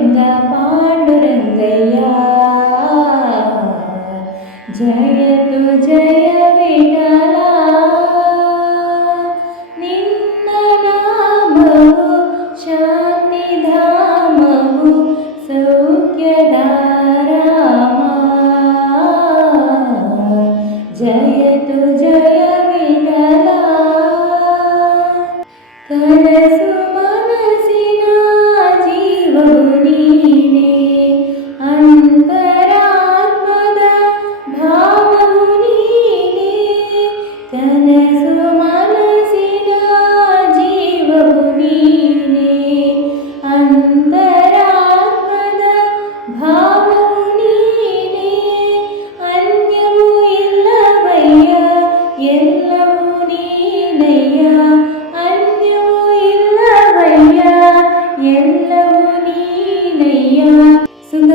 पाण्डुरन्दया जयतु जयमि कला निन्दनाम जयतु जय विला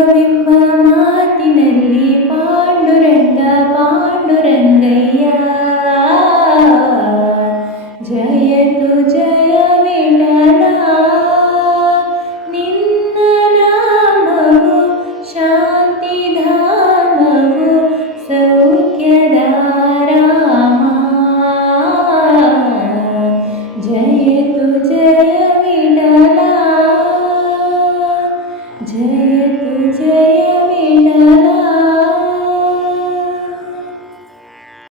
Bimba Bimba.